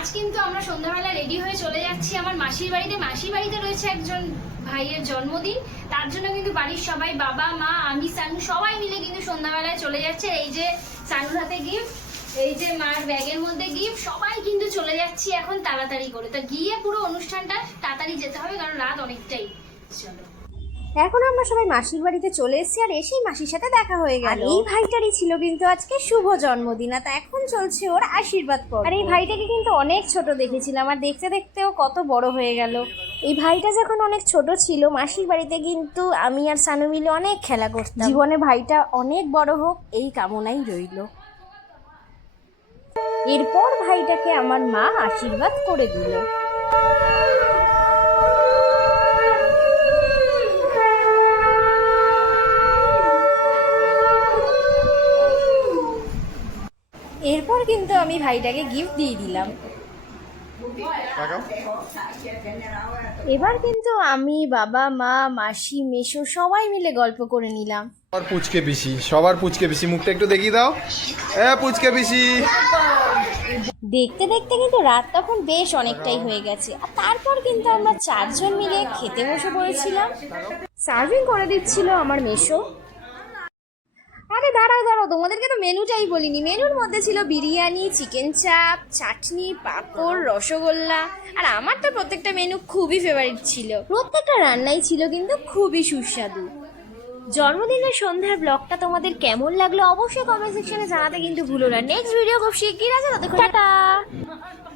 আজ কিন্তু আমরা সন্ধ্যাবেলা রেডি হয়ে চলে যাচ্ছি আমার মাসির বাড়িতে। মাসির বাড়িতে রয়েছে একজন ভাইয়ের জন্মদিন, তার জন্য কিন্তু বাড়ির সবাই, বাবা মা আমি সানু সবাই মিলে কিন্তু সন্ধ্যাবেলায় চলে যাচ্ছে। এই যে সানুর হাতে গিফট, এই যে মার ব্যাগের মধ্যে গিফট, সবাই কিন্তু চলে যাচ্ছি এখন তাড়াতাড়ি করে। তা গিয়ে পুরো অনুষ্ঠানটা তাড়াতাড়ি যেতে হবে কারণ রাত অনেকটাই। চলো এখন আমরা সবাই মাসির বাড়িতে চলে এসেছি আর এসেই মাসির সাথে দেখা হয়ে গেল। এই ভাইটারই ছিল কিন্তু আজকে শুভ জন্মদিন, আর এখন চলছে ওর আশীর্বাদ পর্ব। আর এই ভাইটাকে কিন্তু অনেক ছোট দেখেছিলাম আর দেখতে দেখতেও কত বড় হয়ে গেল। এই ভাইটা যখন অনেক ছোট ছিল মাসির বাড়িতে কিন্তু আমি আর সানু মিলে অনেক খেলা করতাম। জীবনে ভাইটা অনেক বড় হোক এই কামনাই রইল। এরপর ভাইটাকে আমার মা আশীর্বাদ করে দিল। এরপর কিন্তু আমি ভাইটাকে গিফট দিয়ে দিলাম। এবার কিন্তু আমি, বাবা, মা, মাসি, মেশো সবাই মিলে গল্প করে নিলাম। সবার পুচকে পিসি মুখটা একটু দেখিয়ে দাও। পুচকে পিসি। দেখতে দেখতে কিন্তু রাত তখন বেশ অনেকটাই হয়ে গেছে, আর তারপর কিন্তু আমরা চারজন মিলে খেতে বসে পড়েছিলাম। সার্ভিং করে দিচ্ছিল আমার মেশো। আরে দাঁড়াও দাঁড়াও, তোমাদেরকে তো মেনুটাই বলিনি। মেনুর মধ্যে ছিল বিরিয়ানি, চিকেন চাপ, চাটনি, পাঁপড়, রসগোল্লা। আর আমার তো প্রত্যেকটা মেনু খুবই ফেভারিট ছিল। প্রত্যেকটা রান্নাই ছিল কিন্তু খুবই সুস্বাদু। জন্মদিনের সন্ধ্যার ব্লগটা তোমাদের কেমন লাগলো অবশ্যই কমেন্ট সেকশনে জানাতে কিন্তু ভুলো না। নেক্সট ভিডিও খুব শিগগির আছে, ততক্ষণ টাটা।